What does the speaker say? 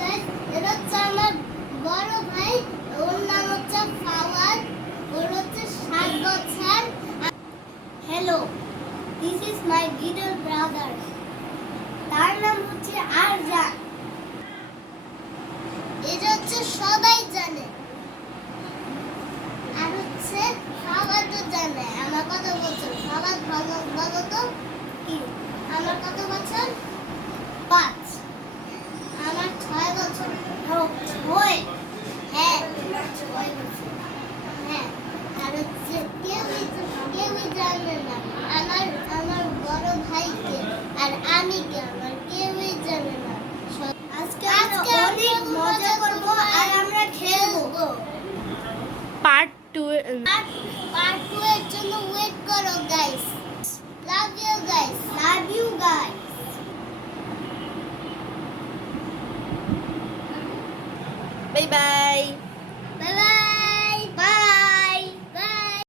guys, এটা হচ্ছে আমার বড় ভাই, ওর নাম হচ্ছে ফাওয়াদ, ওর হচ্ছে 7 বছর। Hello, this is my little brother, তার নাম হচ্ছে আরজান। এটা হচ্ছে সবাই জানে, আর হচ্ছে ফাওয়াদও জানে। আমার কত বছর? ফাওয়াদ বলো তো কি? আমার কত বছর? 5। আমার 6 বছর। হয় হ্যাঁ, 6 বছর। হ্যাঁ, আর হচ্ছে কেউই জানে না আমার বড় ভাইকে আর আমি কে, আমার কেউই জানে না। আজকে অনেক মজা করব আর আমরা খেলবো। পার্ট 2 পার্ট 2 এর জন্য ওয়েট করো guys. Love you guys, love you guys. Bye bye. Bye by.